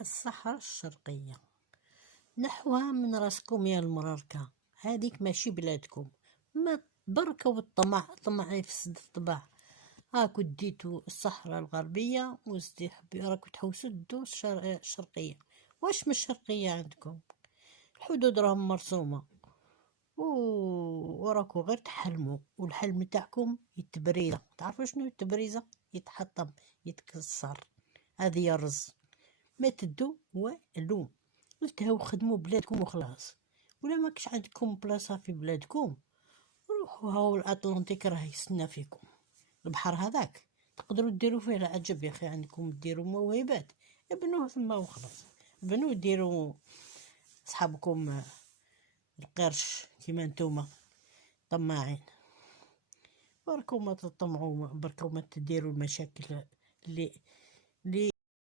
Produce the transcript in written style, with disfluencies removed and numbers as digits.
الصحراء الشرقية نحوها من راسكم يا المراركة، هذيك ماشي بلادكم. ما بركة والطمع، طمع يفسد الطبع. هاكو ديتو الصحراء الغربية وزدي راكو تحوسو دو الشرقية. واش من الشرقية عندكم؟ الحدود راهم مرسومة وراكو غير تحلموا، والحلم تاعكم يتبريزة. تعرفوا شنو التبريزة؟ يتحطم، يتكسر. هذه الرز ما تدو والو. التهاو خدموا بلادكم وخلاص. ولا ما كش عندكم بلاصة في بلادكم، روحوا هاو الأطلنطيك راه يستنى فيكم. البحر هذاك تقدروا ديروا فيه العجب يا اخي. عندكم ديروا موهبات، ابنوه ثم وخلاص. بنو ديروا صحابكم القرش كيما نتوما طماعين. بركو ما تطمعوا، بركو ما تديروا المشاكل اللي